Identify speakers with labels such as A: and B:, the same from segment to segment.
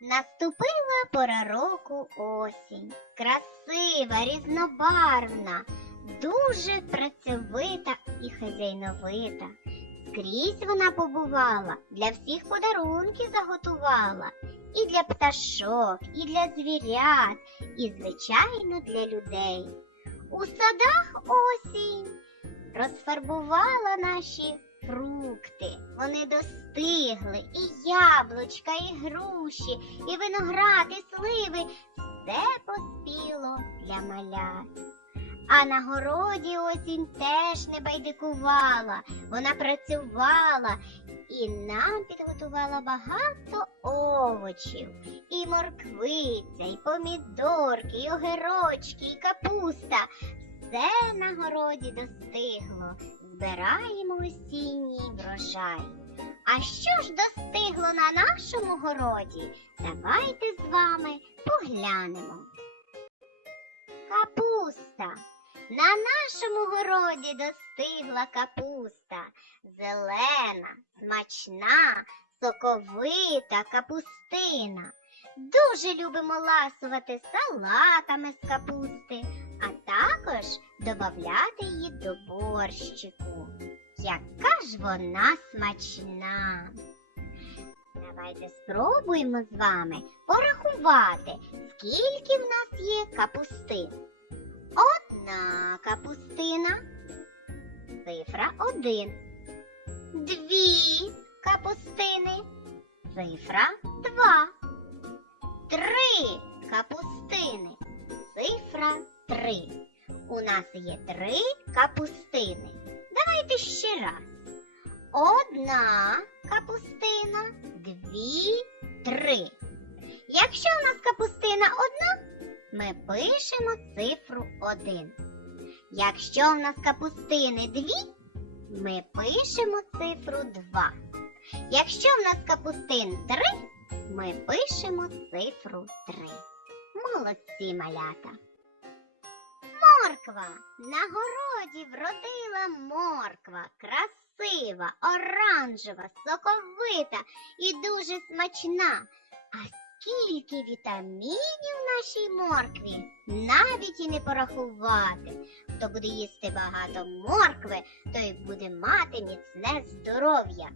A: Наступила пора року осінь, красива, різнобарвна, дуже працьовита і хазяйновита. Скрізь вона побувала, для всіх подарунки заготувала, і для пташок, і для звірят, і, звичайно, для людей. У садах осінь розфарбувала наші фрукти. Вони достигли, і яблучка, і груші, і виноград, і сливи. Все поспіло для малят. А на городі осінь теж не байдикувала, вона працювала і нам підготувала багато овочів, і морквиця, і помідорки, і огірочки, і капуста. Все на городі достигло, збираємо осінній врожай. А що ж достигло на нашому городі? Давайте з вами поглянемо. Капуста. На нашому городі достигла капуста. Зелена, смачна, соковита капустина. Дуже любимо ласувати салатами з капусти, додавати її до борщику. Яка ж вона смачна! Давайте спробуємо з вами порахувати, скільки в нас є капустин. Одна капустина, цифра один. Дві капустини, цифра два. Три капустини, цифра три. У нас є три капустини. Давайте ще раз. Одна капустина, дві, три. Якщо у нас капустина одна, ми пишемо цифру 1. Якщо в нас капустини дві, ми пишемо цифру 2. Якщо в нас капустин 3, ми пишемо цифру 3. Молодці малята. Морква. На городі вродила морква. Красива, оранжева, соковита і дуже смачна. А скільки вітамінів в нашій моркві навіть і не порахувати. Хто буде їсти багато моркви, той буде мати міцне здоров'я.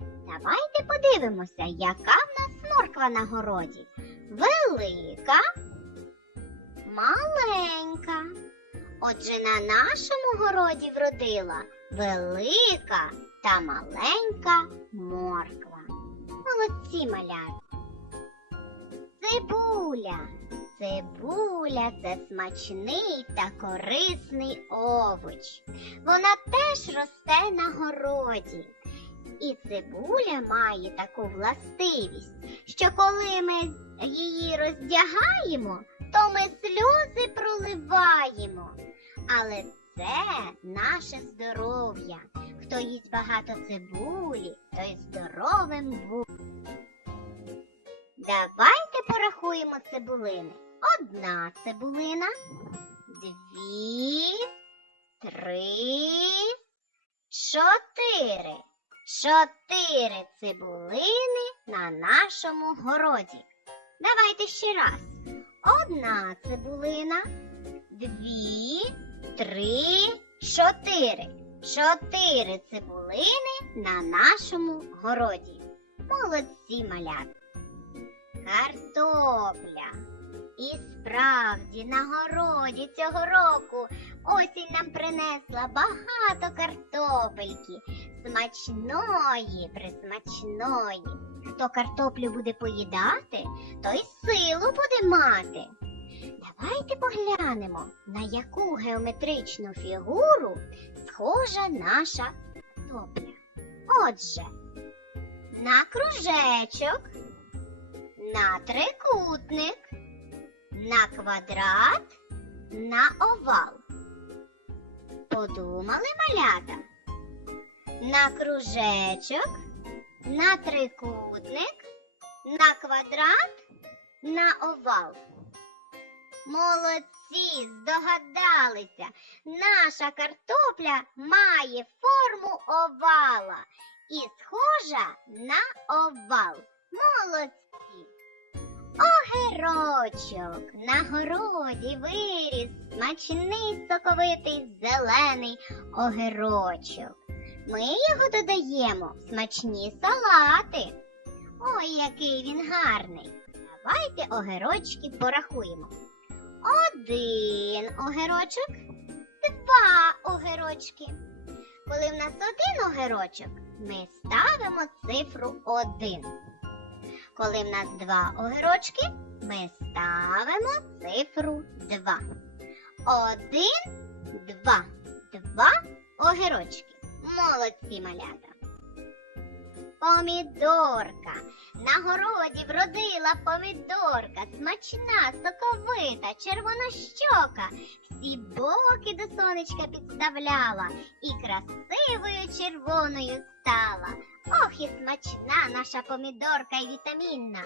A: Давайте подивимося, яка в нас морква на городі. Велика, маленька. Отже, на нашому городі вродила велика та маленька морква. Молодці малята. Цибуля. Цибуля це смачний та корисний овоч. Вона теж росте на городі. І цибуля має таку властивість, що коли ми її роздягаємо, то ми сльози проливаємо. Але це наше здоров'я. Хто їсть багато цибулі, той здоровим буде. Давайте порахуємо цибулини. Одна цибулина, дві, три, чотири. Чотири цибулини на нашому городі. Давайте ще раз. Одна цибулина, дві, три, чотири. Чотири цибулини на нашому городі. Молодці малята. Картопля. І справді на городі цього року осінь нам принесла багато картопельки, смачної, присмачної. Хто картоплю буде поїдати, той силу буде мати. Давайте поглянемо, на яку геометричну фігуру схожа наша картопля. Отже, на кружечок, на трикутник, на квадрат, на овал. Подумали малята? На кружечок, на трикутник, на квадрат, на овал. Молодці, здогадалися. Наша картопля має форму овала і схожа на овал. Молодці. Огірочок на городі виріс, смачний, соковитий, зелений огірочок. Ми його додаємо в смачні салати. Ой, який він гарний. Давайте огірочки порахуємо. Один огірочок, два огірочки. Коли в нас один огірочок, ми ставимо цифру один. Коли в нас два огірочки, ми ставимо цифру два. Один, два, два огірочки. Молодці малята. Помідорка. На городі вродила помідорка, смачна, соковита, червонощока. Всі боки до сонечка підставляла і красивою червоною стала. Ох і смачна наша помідорка і вітамінна.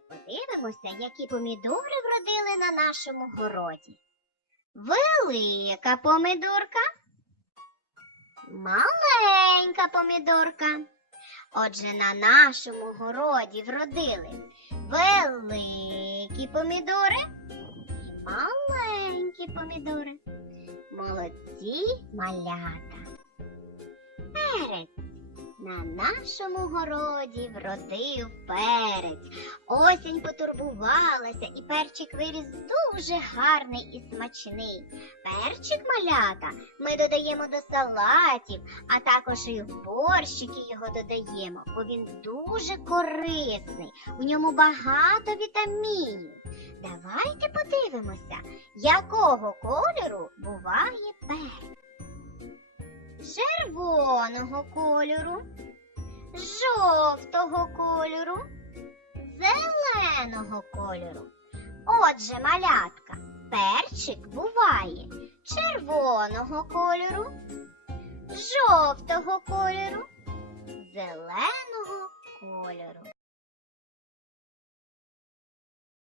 A: Подивимося, які помідори вродили на нашому городі. Велика помідорка, маленька помідорка. Отже, на нашому городі вродили великі помідори і маленькі помідори. Молодці малята. Перець. На нашому городі вродив перець. Осінь потурбувалася, і перчик виріс дуже гарний і смачний. Перчик малята ми додаємо до салатів, а також і в борщики його додаємо, бо він дуже корисний. У ньому багато вітамінів. Давайте подивимося, якого кольору буває перець. Червоного кольору, жовтого кольору, зеленого кольору. Отже, малятка, перчик буває червоного кольору, жовтого кольору, зеленого